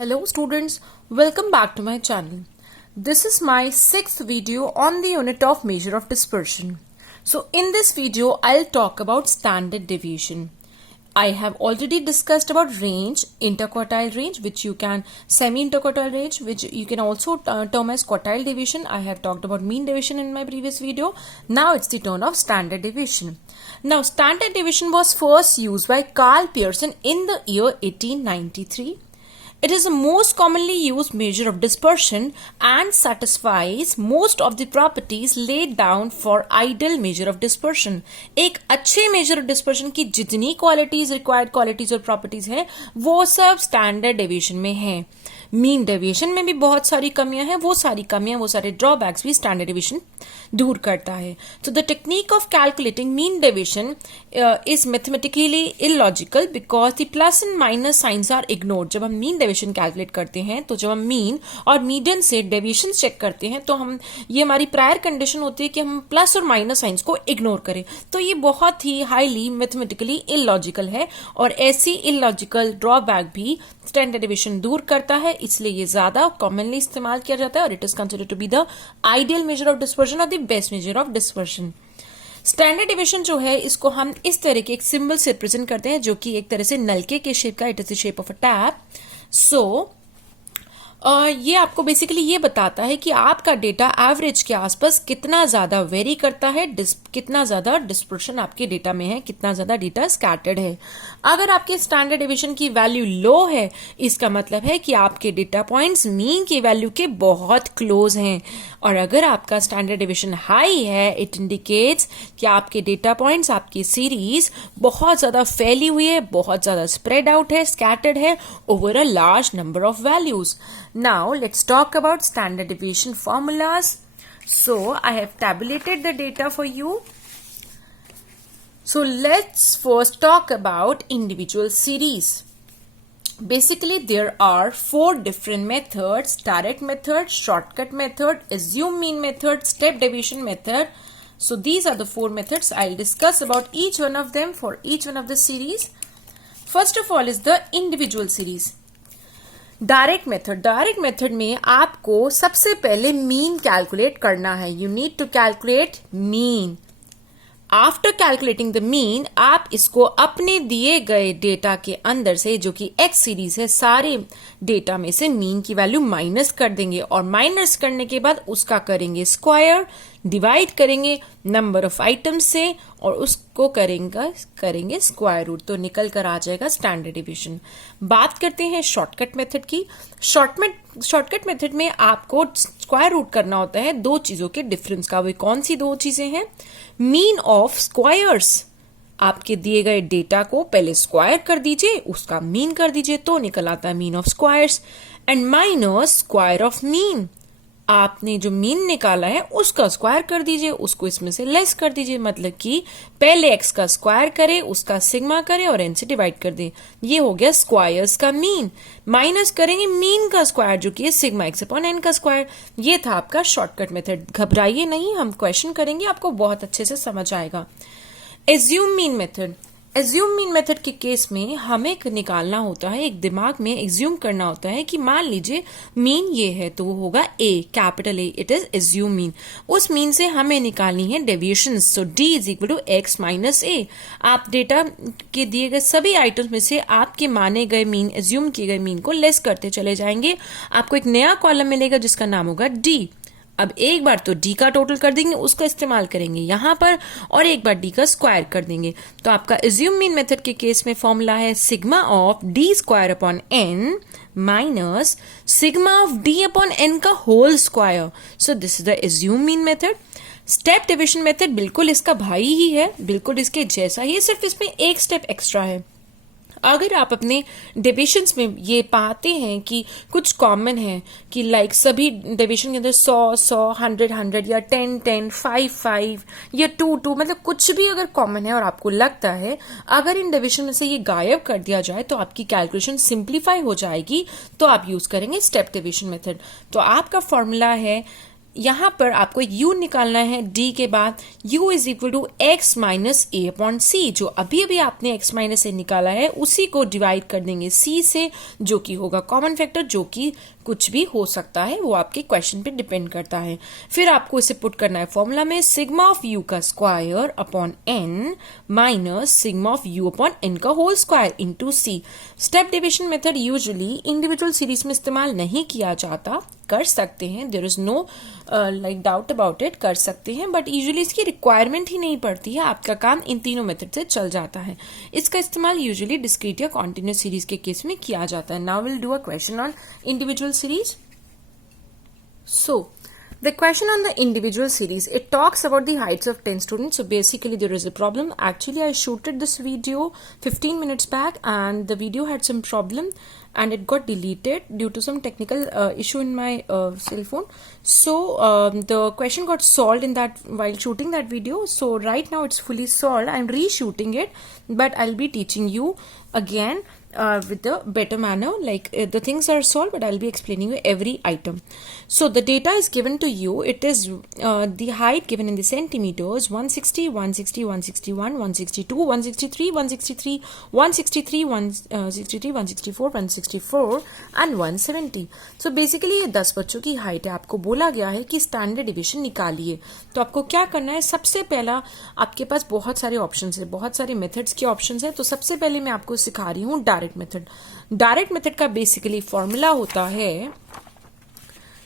Hello students, welcome back to my channel. This is my sixth video on the unit of measure of dispersion. So in this video, I'll talk about standard deviation. I have already discussed about range, interquartile range, which you can semi-interquartile range, which you can also term as quartile deviation. I have talked about mean deviation in my previous video. Now it's the turn of standard deviation. Now standard deviation was first used by Karl Pearson in the year 1893. It is the most commonly used measure of dispersion and satisfies most of the properties laid down for ideal measure of dispersion. एक अच्छे measure of dispersion की जितनी qualities, required qualities और properties हैं, वो सब standard deviation में हैं. मीन डेविएशन में भी बहुत सारी कमियां हैं, वो सारे ड्रॉबैक्स भी स्टैंडर्ड डेविएशन दूर करता है. So the technique of calculating mean deviation is mathematically illogical because the plus and minus signs are ignored. जब हम मीन डेविएशन कैलकुलेट करते हैं तो जब हम मीन और मीडियन से डेविएशन चेक करते हैं तो ये हमारी प्रायर कंडीशन होती है कि हम प्लस और माइनस साइंस को इग्नोर करें. तो ये बहुत ही हाईली मैथमेटिकली इलॉजिकल है और ऐसी इलॉजिकल ड्रॉबैक भी स्टैंडर्ड डेविएशन दूर करता है, इसलिए ये ज्यादा कॉमनली इस्तेमाल किया जाता है और it is considered to be the ideal measure of dispersion और the best measure of dispersion. Standard deviation जो है इसको हम इस तरह के एक सिंबल से रिप्रेजेंट करते हैं जो कि एक तरह से नलके के शेप का, it is the shape of a tap. So ये आपको बेसिकली ये बताता है कि आपका डेटा एवरेज के आसपास कितना ज्यादा वेरी करता है, कितना ज्यादा डिस्पर्शन आपके डेटा में है, कितना ज्यादा डेटा स्कैटर्ड है. अगर आपके स्टैंडर्ड डेविएशन की वैल्यू लो है, इसका मतलब है कि आपके डेटा पॉइंट्स मीन की वैल्यू के बहुत क्लोज हैं. और अगर आपका स्टैंडर्ड डेविएशन हाई है, इट इंडिकेट्स कि आपके डेटा पॉइंट्स, आपकी सीरीज बहुत ज्यादा फैली हुई है, बहुत ज्यादा स्प्रेड आउट है, स्कैटर्ड है over a large number of values. Now let's talk about standard deviation formulas. So I have tabulated the data for you. So let's first talk about individual series. Basically there are four different methods: direct method, shortcut method, assume mean method, step deviation method. So these are the four methods. I'll discuss about each one of them for each one of the series. First of all is the individual series. Direct method में आपको सबसे पहले mean calculate करना है. You need to calculate mean. After calculating the mean, आप इसको अपने दिए गए डेटा के अंदर से, जो कि एक्स सीरीज है, सारे डेटा में से मीन की वैल्यू माइनस कर देंगे और माइनस करने के बाद उसका करेंगे स्क्वायर, डिवाइड करेंगे नंबर ऑफ आइटम्स से और उसको करेंगे स्क्वायर रूट, तो निकल कर आ जाएगा स्टैंडर्ड डेविएशन. बात करते हैं शॉर्टकट मेथड की. शॉर्टकट मेथड में आपको स्क्वायर रूट करना होता है दो चीजों के डिफरेंस का. वे कौन सी दो चीजें हैं? Mean of squares. आपके दिए गए डेटा को पहले स्क्वायर कर दीजिए, उसका मीन कर दीजिए, तो निकल आता है mean of squares. And minus square of mean. आपने जो मीन निकाला है उसका स्क्वायर कर दीजिए, उसको इसमें से लेस कर दीजिए, मतलब कि पहले एक्स का स्क्वायर करे, उसका सिग्मा करे और एन से डिवाइड कर दे. ये हो गया स्क्वायर्स का मीन. माइनस करेंगे मीन का स्क्वायर जो कि सिग्मा एक्स अपॉन एन का स्क्वायर. ये था आपका शॉर्टकट मेथड. घबराइए नहीं, हम क्वेश्चन करेंगे, आपको बहुत अच्छे से समझ आएगा. एज्यूम मीन मेथड के केस में हमें निकालना होता है, एक दिमाग में एज्यूम करना होता है कि मान लीजिए मीन ये है तो वो होगा A, capital A, it is assume mean. उस मीन से हमें निकालनी है deviation. So D is equal to X minus A. आप डेटा के दिए गए सभी आइटम्स में से आपके माने गए मीन, एज्यूम किए गए मीन को लेस करते चले जाएंगे. आपको एक नया कॉलम मिलेगा जिसका नाम होगा डी. अब एक बार तो डी का टोटल कर देंगे, उसका इस्तेमाल करेंगे यहां पर, और एक बार डी का स्क्वायर कर देंगे. तो आपका एज्यूम मीन मेथड के केस में फॉर्मूला है sigma of D square upon N minus sigma of D upon N का whole square. So this is the assume mean method. Step division method बिल्कुल इसका भाई ही है, बिल्कुल इसके जैसा ही, सिर्फ इसमें एक स्टेप एक्स्ट्रा है. अगर आप अपने डेविएशंस में ये पाते हैं कि कुछ कॉमन है कि लाइक सभी डेविएशन के अंदर 100, 100 या 10, 5 या 2, मतलब कुछ भी अगर कॉमन है और आपको लगता है अगर इन डेविएशन में से ये गायब कर दिया जाए तो आपकी कैलकुलेशन सिंप्लीफाई हो जाएगी, तो आप यूज करेंगे स्टेप डेविएशन मेथड. तो आपका फॉर्मूला है यहाँ पर आपको एक u निकालना है d के बाद u is equal to x minus A upon C. जो अभी अभी आपने x माइनस ए निकाला है उसी को डिवाइड कर देंगे c से, जो कि होगा कॉमन फैक्टर, जो कि कुछ भी हो सकता है, वो आपके क्वेश्चन पे डिपेंड करता है। फिर आपको इसे पुट करना है फॉर्मूला में, सिग्मा ऑफ u का square upon n minus sigma of u upon n का whole square into c। Step division method usually individual series में इस्तेमाल नहीं किया जाता, कर सकते हैं, there is no like doubt about it, कर सकते हैं, बट यूजुअली इसकी रिक्वायरमेंट ही नहीं पड़ती है, आपका काम इन तीनों मेथड से चल जाता है। इसका इस्तेमाल यूजुअली डिस्क्रीट या कॉन्टिन्यूस सीरीज के केस में किया जाता है। Now will do a question on individual series. So, the question on the individual series, it talks about the heights of 10 students. So basically there is a problem. Actually I shooted this video 15 minutes back and the video had some problem and it got deleted due to some technical issue in my cell phone. So the question got solved in that while shooting that video. So right now it's fully solved. I'm reshooting it, but I'll be teaching you again with a better manner, like the things are solved, but I'll be explaining you every item. So the data is given to you. It is the height given in the centimeters: 160, 160, 161, 162, 163, 163, 163, 163, 164, 164 and 170. So basically ये 10 बच्चों की height है। आपको बोला गया है कि standard division निकालिए। तो आपको क्या करना है, सबसे पहला आपके पास बहुत सारे ऑप्शंस है, बहुत सारे मेथड्स के ऑप्शंस है। तो सबसे पहले मैं आपको सिखा रही हूँ डायरेक्ट मेथड। डायरेक्ट मेथड का बेसिकली फॉर्मूला होता है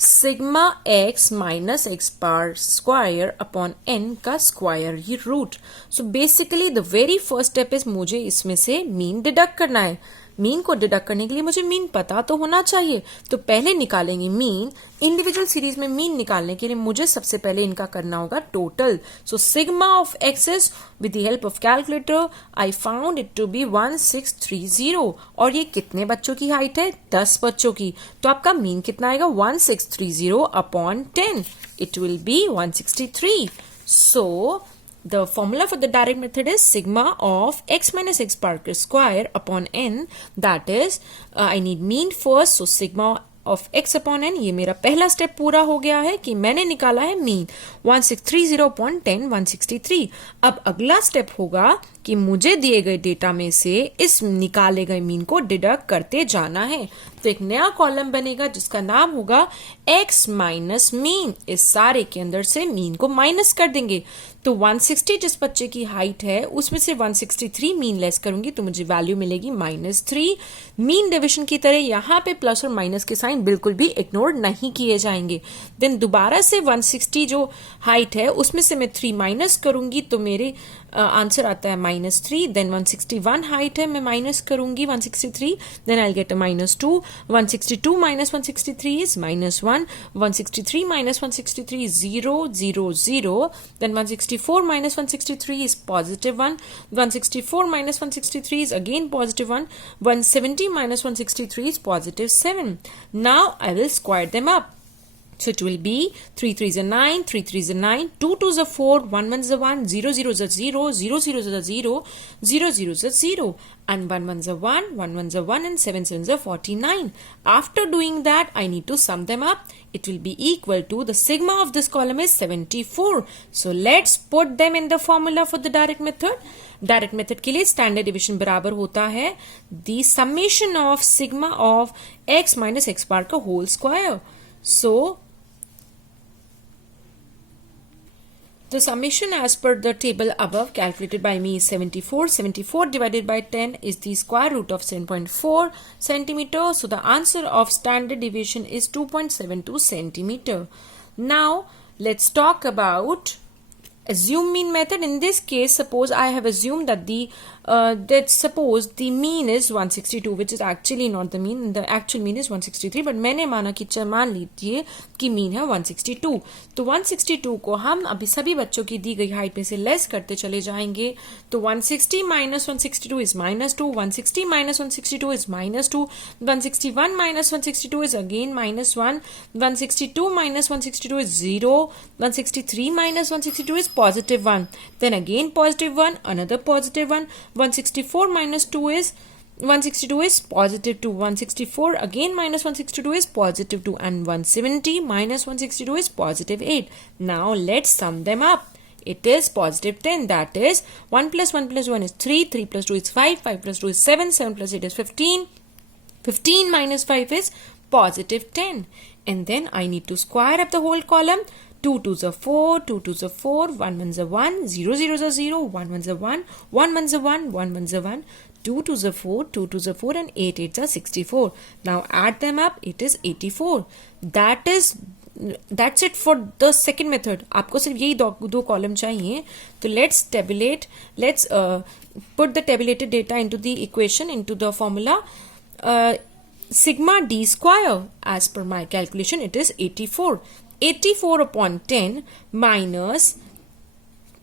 sigma x minus x bar square upon N का स्क्वायर, ये root. So basically the very first step is, मुझे इसमें से मीन डिडक्ट करना है। मीन को डिडक्ट करने के लिए मुझे मीन पता तो होना चाहिए, तो पहले निकालेंगे मीन। इंडिविजुअल सीरीज में मीन निकालने के लिए मुझे सबसे पहले इनका करना होगा total. So sigma of x's with the help of calculator I found it to be 1630। और ये कितने बच्चों की हाइट है, 10 बच्चों की। तो आपका मीन कितना आएगा, 1630 upon 10, it will be 163। So the formula for the direct method is sigma of x minus x bar square upon n. That is, I need mean first. So sigma of x upon n, ये मेरा पहला step पूरा हो गया है कि मैंने निकाला है मीन 1630 upon 10, 163। अब अगला स्टेप होगा कि मुझे दिए गए डेटा में से इस निकाले गए मीन को डिडक्ट करते जाना है। तो एक नया कॉलम बनेगा जिसका नाम होगा x माइनस मीन। इस सारे के अंदर से मीन को माइनस कर देंगे। तो 160 जिस बच्चे की हाइट है उसमें से 163 मीन लेस करूंगी तो मुझे वैल्यू मिलेगी -3। मीन डिवीजन की तरह यहाँ पे प्लस और माइनस के साइन बिल्कुल भी इग्नोर नहीं किए जाएंगे। देन दोबारा से 160 जो हाइट है उसमें से मैं 3 माइनस करूंगी तो मेरे आंसर आता है -3। देन 161 हाइट है, मैं माइनस करूंगी 163, then I get a -2। 162 minus 163 is -1। 163 minus 163 is 0, 0, 0. Then 164 minus 163 is +1. 164 minus 163 is again +1. 170 minus 163 is +7. Now I will square them up. So it will be 3 3s are 9, 3 3s are 9, 2 2s are 4, 1 1s are 1, 0 0s are 0, 0 0s are 0, 0 0s are 0, and 1 1s are 1, 1 1s are 1, and 7 7s are 49. After doing that, I need to sum them up. It will be equal to, the sigma of this column is 74. So let's put them in the formula for the direct method. Direct method के लिए standard division बराबर होता है the summation of sigma of x minus x bar का whole square. So the summation as per the table above calculated by me is 74. 74 divided by 10 is the square root of 7.4 centimeter. So the answer of standard deviation is 2.72 centimeter. Now let's talk about assume mean method. In this case, suppose I have assumed that suppose the mean is 162, which is actually not the mean. The actual mean is 163, but मैंने माना कि मान लीजिए कि mean है 162। तो 162 को हम अभी सभी बच्चों की दी गई हाइट में से लेस करते चले जाएंगे। तो 160 minus 162 is -2, 160 minus 162 is -2, 161 minus 162 is again -1, 162 minus 162 is 0, 163 minus 162 is +1, then again +1, another +1, 164 minus 2 is 162 is positive 2. 164 again minus 162 is positive 2. And 170 minus 162 is positive 8. Now let's sum them up. It is positive 10. That is 1 plus 1 plus 1 is 3. 3 plus 2 is 5. 5 plus 2 is 7. 7 plus 8 is 15. 15 minus 5 is positive 10. And then I need to square up the whole column. 2 2s are 4, 2 2s are 4, 1 1s are 1, 0 0s are 0, 1 1s are 1, 1 1s are 1, 1 1s are 1, 2 2s are 4, 2 2s are 4 and 8 8s are 64. Now add them up, it is 84. That's it for the second method. आपको सिर्फ यही दो column चाहिए. तो let's tabulate, let's put the tabulated data into the equation, into the formula. Sigma d square, as per my calculation, it is 84. 84 upon 10 minus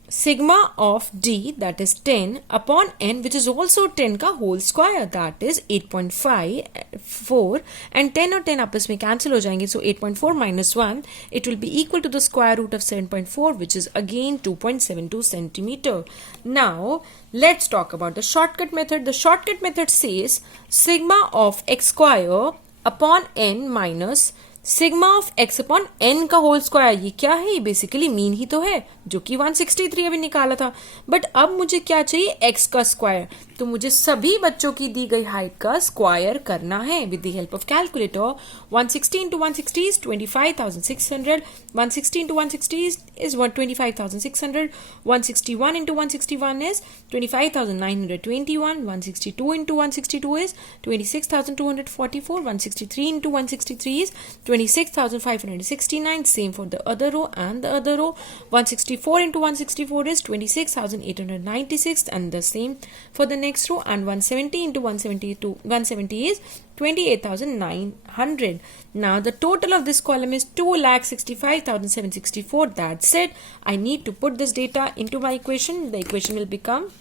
sigma of d, that is 10 upon n, which is also 10 का whole square, that is 8.54, and 10 और 10 आपस में cancel हो जाएंगे. So 8.4 minus 1, it will be equal to the square root of 7.4, which is again 2.72 centimeter. Now let's talk about the shortcut method. The shortcut method says sigma of x square upon n minus sigma of x upon N का whole square. ये क्या है? ये basically mean he तो है, जो कि 163 अभी निकाला था. बट अब मुझे क्या चाहिए? एक्स का स्क्वायर. तो मुझे सभी बच्चों की दी गई हाइट का स्क्वायर करना है with the help of calculator. 160 into 160 is 25,600. 160 into 160 is 25,600. 161 into 161 is 25,921. 162 into 162 is 26,244. 163 into 163 is 26,569. Same for the other row and the other row. 164 into 164 is 26,896, and the same for the next row. And 170 into 170 is 28,900. Now the total of this column is 2,65,764. That's it. I need to put this data into my equation. The equation will become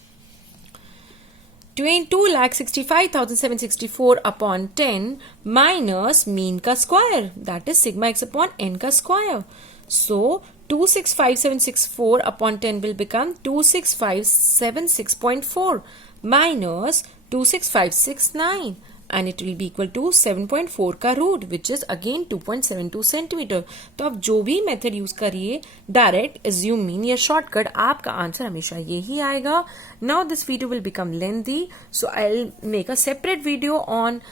2,65,764 upon 10 minus mean ka square, that is sigma x upon n ka square. So 265,764 upon 10 will become 26576.4 minus 26569, and it will be equal to 7.4 का root, which is again 2.72 centimeter. तो आप जो भी method use करिए, direct, assume mean या shortcut, आपका answer हमेशा यही आएगा. Now this video will become lengthy, so I'll make a separate video on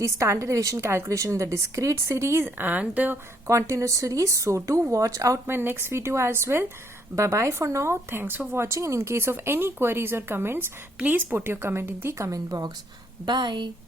the standard deviation calculation in the discrete series and the continuous series. So do watch out my next video as well. Bye bye for now. Thanks for watching, and in case of any queries or comments, please put your comment in the comment box. Bye.